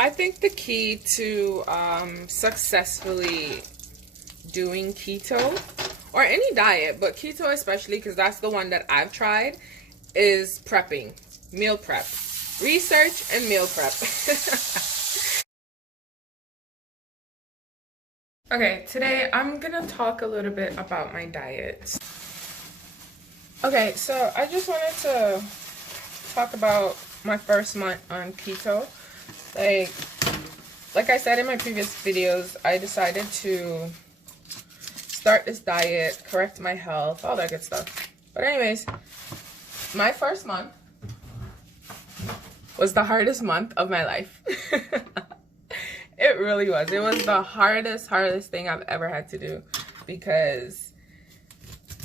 I think the key to successfully doing keto or any diet, but keto especially, because that's the one that I've tried, is prepping, meal prep, research and meal prep. Okay, today I'm gonna talk a little bit about my diet. Okay, so I just wanted to talk about my first month on keto. Like I said in my previous videos, I decided to start this diet, correct my health, all that good stuff. But anyways, my first month was the hardest month of my life. It really was. It was the hardest thing I've ever had to do, because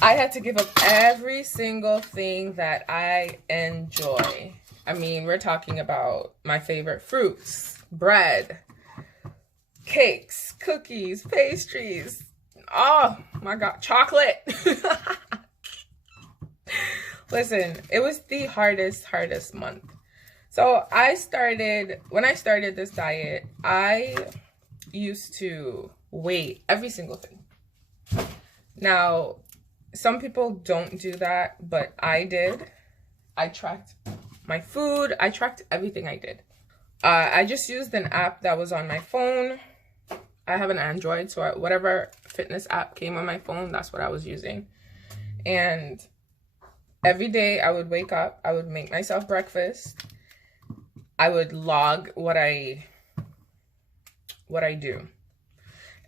I had to give up every single thing that I enjoy. I mean, we're talking about my favorite fruits, bread, cakes, cookies, pastries. Oh my God, chocolate. Listen, it was the hardest month. So when I started this diet, I used to weigh every single thing. Now, some people don't do that, but I did. I tracked my food. I tracked everything I did. I just used an app that was on my phone. I have an Android, so whatever fitness app came on my phone, that's what I was using. And every day I would wake up, I would make myself breakfast. I would log what I do.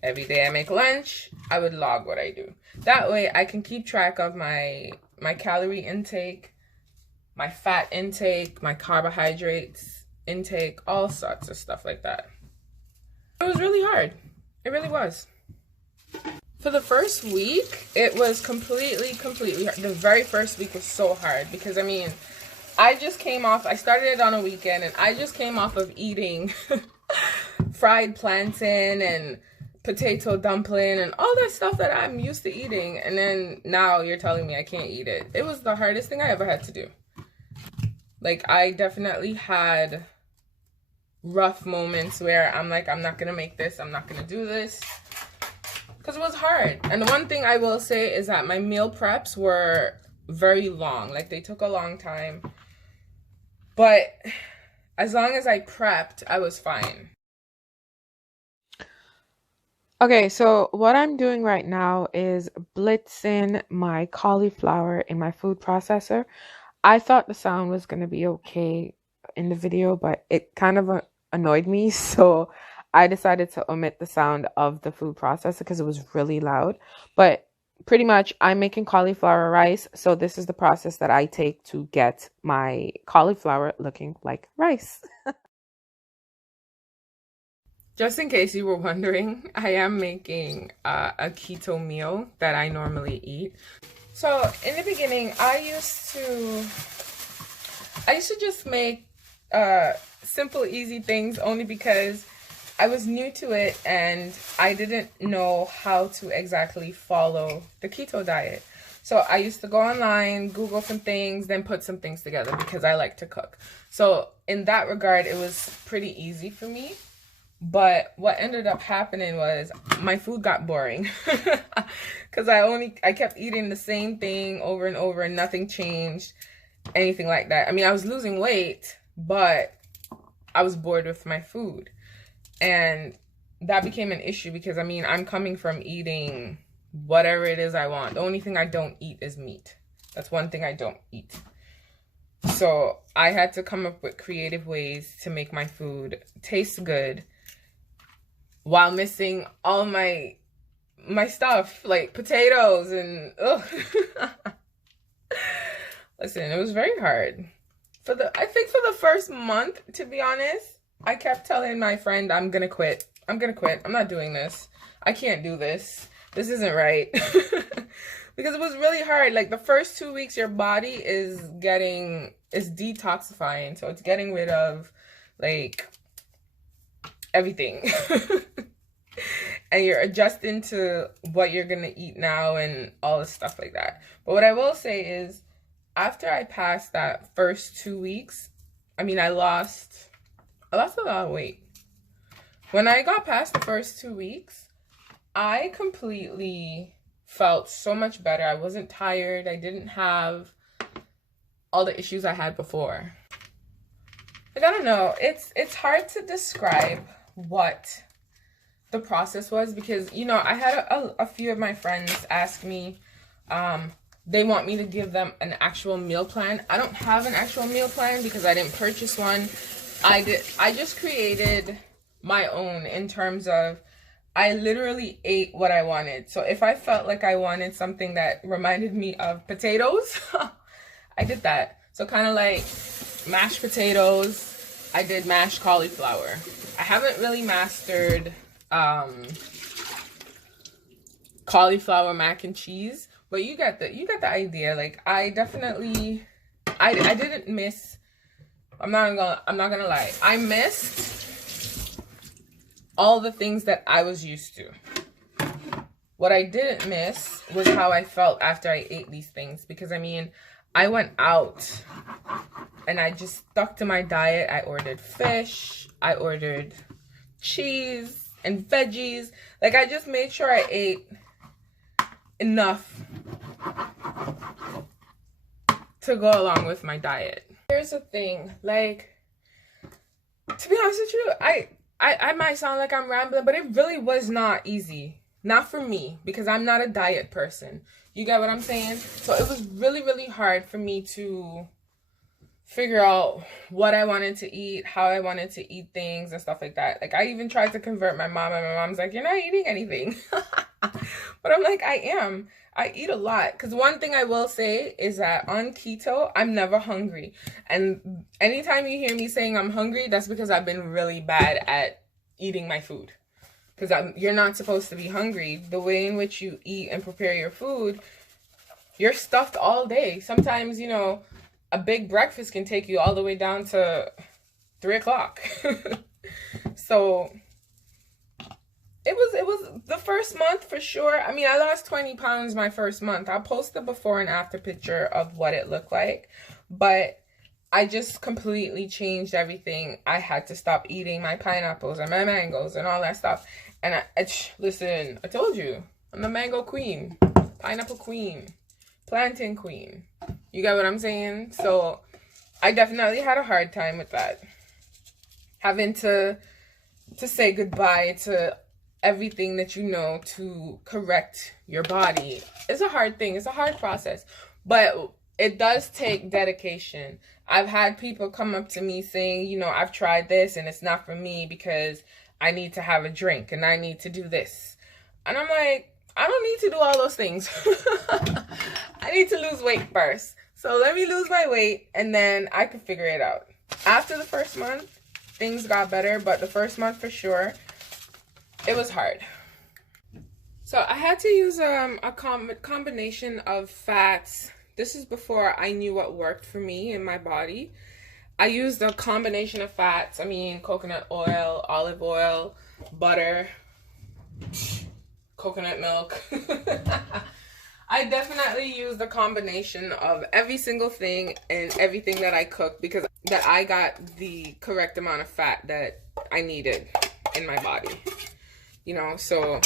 Every day I make lunch, I would log what I do. That way I can keep track of my calorie intake, my fat intake, my carbohydrates intake, all sorts of stuff like that. It was really hard. It really was. For the first week, it was completely hard. The very first week was so hard because, I mean, I started it on a weekend, and I just came off of eating fried plantain and potato dumpling and all that stuff that I'm used to eating. And then now you're telling me I can't eat it. It was the hardest thing I ever had to do. Like, I definitely had rough moments where I'm like, I'm not going to make this. I'm not going to do this. Because it was hard. And the one thing I will say is that my meal preps were very long. Like, they took a long time. But as long as I prepped, I was fine. Okay, so what I'm doing right now is blitzing my cauliflower in my food processor. I thought the sound was going to be okay in the video, but it kind of annoyed me, so I decided to omit the sound of the food processor because it was really loud. But pretty much, I'm making cauliflower rice, so this is the process that I take to get my cauliflower looking like rice. Just in case you were wondering, I am making a keto meal that I normally eat. So in the beginning, I used to just make simple, easy things, only because I was new to it and I didn't know how to exactly follow the keto diet. So I used to go online, Google some things, then put some things together because I like to cook. So in that regard, it was pretty easy for me. But what ended up happening was my food got boring because I kept eating the same thing over and over and nothing changed, anything like that. I mean, I was losing weight, but I was bored with my food. And that became an issue because, I mean, I'm coming from eating whatever it is I want. The only thing I don't eat is meat. That's one thing I don't eat. So I had to come up with creative ways to make my food taste good while missing all my stuff, like potatoes and ugh. Listen, it was very hard. I think for the first month, to be honest, I kept telling my friend, I'm gonna quit. I'm not doing this. I can't do this. This isn't right. Because it was really hard. Like, the first 2 weeks, your body is detoxifying. So it's getting rid of, like, everything. And you're adjusting to what you're gonna eat now and all this stuff like that. But what I will say is, after I passed that first 2 weeks, I mean, I lost a lot of weight. when I got past the first 2 weeks, I completely felt so much better. I wasn't tired. I didn't have all the issues I had before. Like, I don't know. It's hard to describe what the process was because, you know, I had a few of my friends ask me, they want me to give them an actual meal plan. I don't have an actual meal plan because I didn't purchase one. I just created my own in terms of I literally ate what I wanted. So if I felt like I wanted something that reminded me of potatoes, I did that. So kind of like mashed potatoes, I did mashed cauliflower. I haven't really mastered cauliflower mac and cheese, but you got the idea. Like I definitely I didn't miss, I'm not gonna lie, I missed all the things that I was used to. What I didn't miss was how I felt after I ate these things, because I mean, I went out and I just stuck to my diet. I ordered fish, I ordered cheese and veggies. Like I just made sure I ate enough to go along with my diet. Here's the thing, like, to be honest with you, I might sound like I'm rambling, but it really was not easy. Not for me, because I'm not a diet person. You get what I'm saying? So it was really, really hard for me to figure out what I wanted to eat, how I wanted to eat things and stuff like that. Like I even tried to convert my mom, and my mom's like, you're not eating anything. But I'm like, I am. I eat a lot. Because one thing I will say is that on keto, I'm never hungry. And anytime you hear me saying I'm hungry, that's because I've been really bad at eating my food. Because you're not supposed to be hungry. The way in which you eat and prepare your food, you're stuffed all day. Sometimes, you know, a big breakfast can take you all the way down to 3 o'clock. So it was the first month for sure. I mean, I lost 20 pounds my first month. I'll post the before and after picture of what it looked like. But I just completely changed everything. I had to stop eating my pineapples and my mangoes and all that stuff. And listen, I told you, I'm the mango queen, pineapple queen, plantain queen. You get what I'm saying? So I definitely had a hard time with that. Having to say goodbye to everything that you know to correct your body. It's a hard thing. It's a hard process. But it does take dedication. I've had people come up to me saying, you know, I've tried this and it's not for me because I need to have a drink and I need to do this. And I'm like, I don't need to do all those things. I need to lose weight first. So let me lose my weight and then I can figure it out. After the first month, things got better, but the first month for sure, it was hard. So I had to use a combination of fats. This is before I knew what worked for me in my body. I used a combination of fats. I mean, coconut oil, olive oil, butter, coconut milk. I definitely used a combination of every single thing and everything that I cooked because that I got the correct amount of fat that I needed in my body. You know, so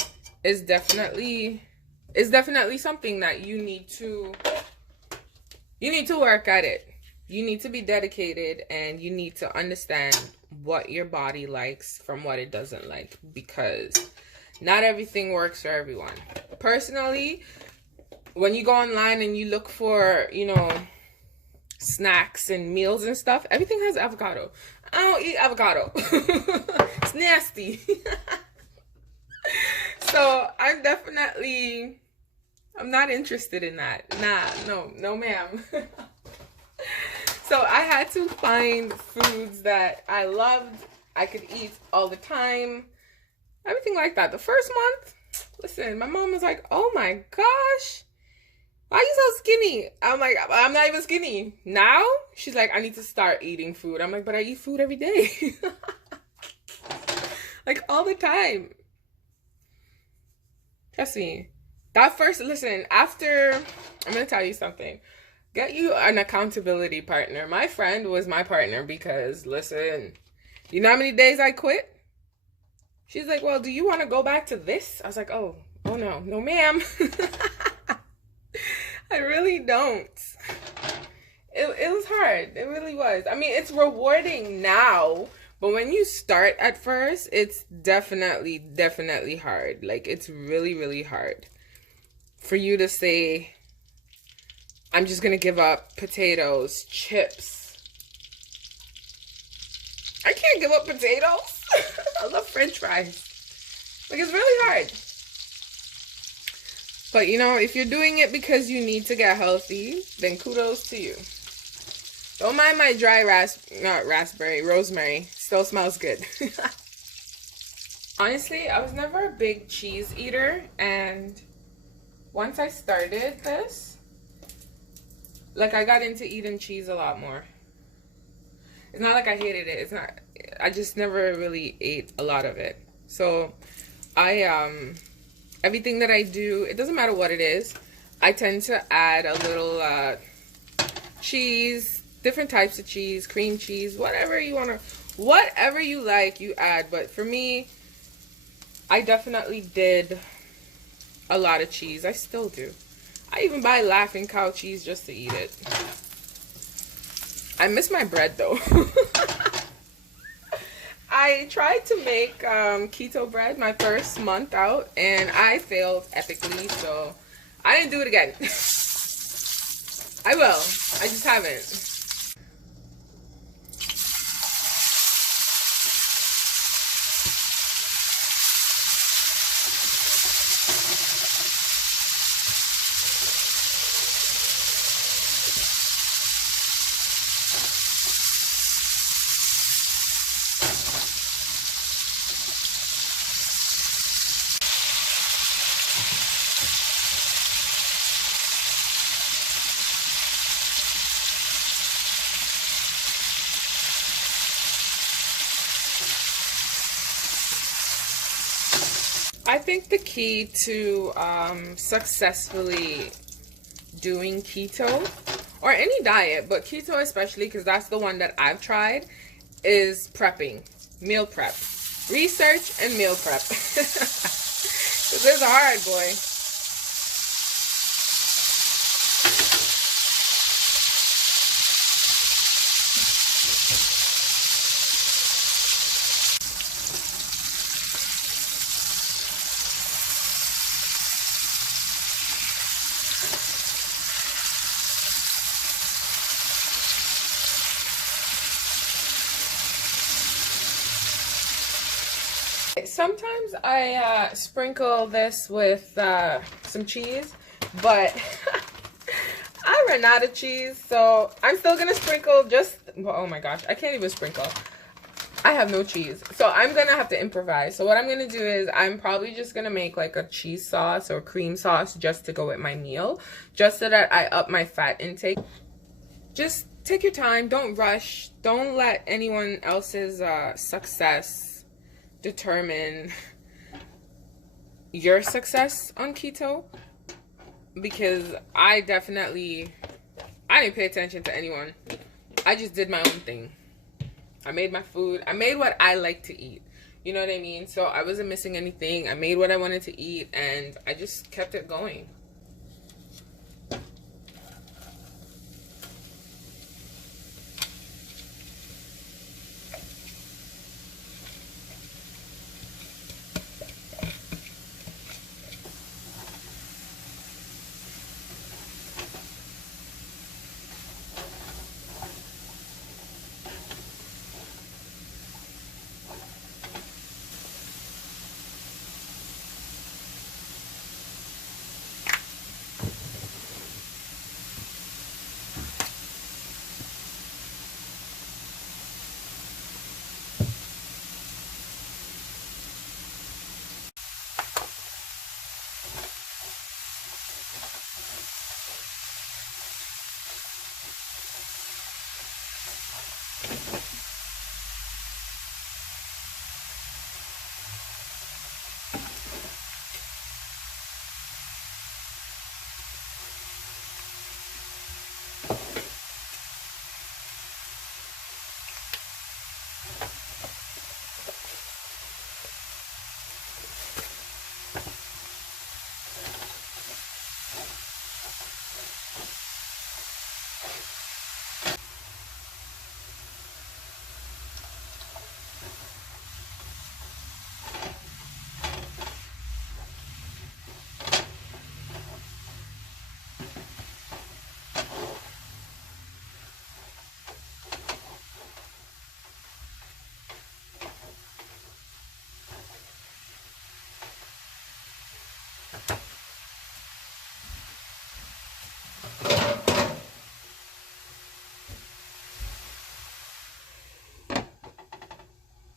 it's definitely something that you need to work at it. You need to be dedicated and you need to understand what your body likes from what it doesn't like, because not everything works for everyone. Personally, when you go online and you look for, you know, snacks and meals and stuff, everything has avocado. I don't eat avocado. It's nasty. So I'm not interested in that. No ma'am. So I had to find foods that I loved, I could eat all the time, everything like that. The first month, listen, my mom was like, oh my gosh, why are you so skinny? I'm like, I'm not even skinny. Now, she's like, I need to start eating food. I'm like, but I eat food every day. Like all the time. Trust me. Listen, after, I'm going to tell you something. Get you an accountability partner. My friend was my partner because, listen, you know how many days I quit? She's like, well, do you want to go back to this? I was like, oh no, no ma'am. I really don't. It was hard. It really was. I mean, it's rewarding now, but when you start at first, it's definitely hard. Like, it's really, really hard for you to say, I'm just going to give up potatoes, chips. I can't give up potatoes. I love French fries. Like, it's really hard. But, you know, if you're doing it because you need to get healthy, then kudos to you. Don't mind my dry rosemary. Still smells good. Honestly, I was never a big cheese eater, and once I started this, like, I got into eating cheese a lot more. It's not like I hated it. It's not, I just never really ate a lot of it. So everything that I do, it doesn't matter what it is, I tend to add a little cheese, different types of cheese, cream cheese, whatever you want to, whatever you like, you add. But for me, I definitely did a lot of cheese. I still do. I even buy Laughing Cow cheese just to eat it. I miss my bread though. I tried to make keto bread my first month out, and I failed epically, so I didn't do it again. I will. I just haven't. I think the key to successfully doing keto, or any diet, but keto especially, because that's the one that I've tried, is prepping, meal prep, research and meal prep. This is hard, boy. Sometimes I sprinkle this with some cheese, but I ran out of cheese, so I'm still gonna sprinkle just, oh my gosh, I can't even sprinkle. I have no cheese, so I'm gonna have to improvise. So what I'm gonna do is I'm probably just gonna make like a cheese sauce or cream sauce just to go with my meal, just so that I up my fat intake. Just take your time, don't rush, don't let anyone else's success determine your success on keto, because I didn't pay attention to anyone. I just did my own thing. I made my food. I made what I like to eat. You know what I mean? So I wasn't missing anything. I made what I wanted to eat, and I just kept it going.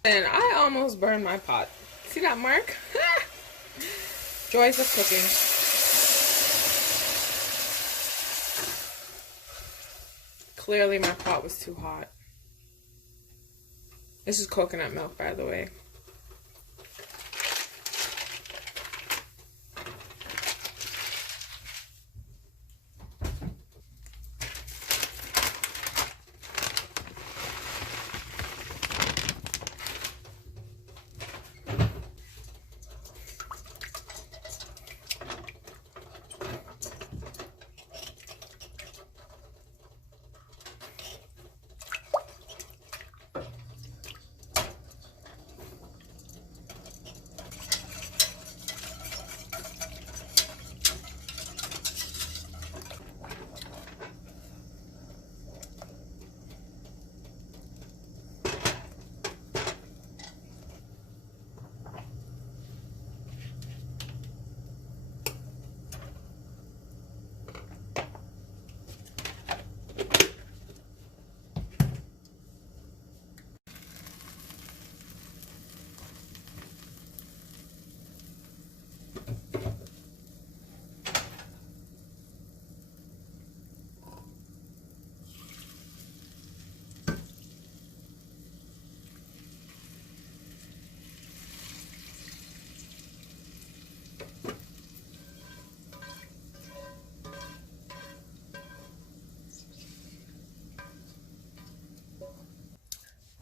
And I almost burned my pot. See that mark? Joys of cooking. Clearly my pot was too hot. This is coconut milk, by the way.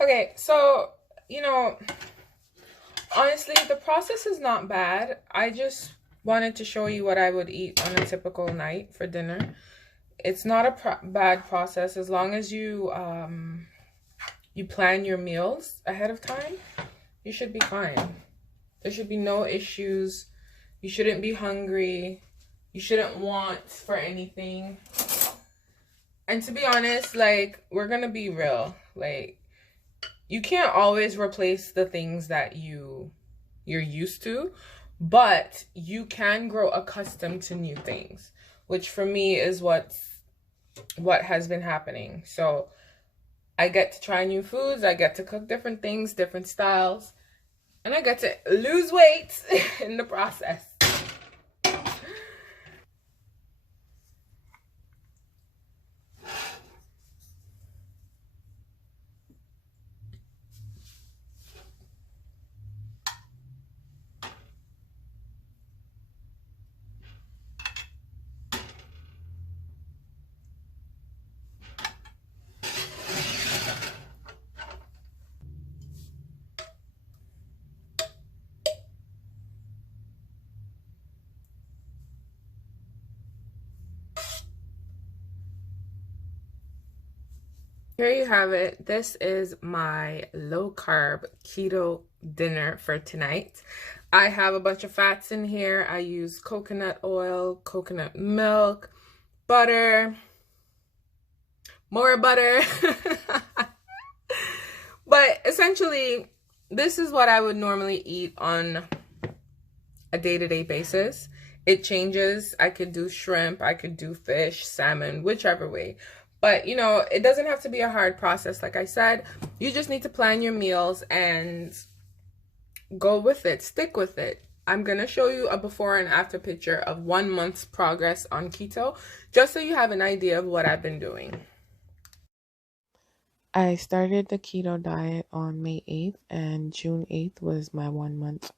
Okay, so, honestly, the process is not bad. I just wanted to show you what I would eat on a typical night for dinner. It's not a bad process as long as you you plan your meals ahead of time. You should be fine. There should be no issues. You shouldn't be hungry. You shouldn't want for anything. And to be honest, like, we're gonna be real. Like, you can't always replace the things that you're used to, but you can grow accustomed to new things, which for me is what has been happening. So I get to try new foods, I get to cook different things, different styles, and I get to lose weight in the process. Here you have it. This is my low-carb keto dinner for tonight. I have a bunch of fats in here. I use coconut oil, coconut milk, butter, more butter. But essentially, this is what I would normally eat on a day-to-day basis. It changes. I could do shrimp, I could do fish, salmon, whichever way. But, it doesn't have to be a hard process. Like I said, you just need to plan your meals and go with it. Stick with it. I'm going to show you a before and after picture of 1 month's progress on keto, just so you have an idea of what I've been doing. I started the keto diet on May 8th, and June 8th was my 1 month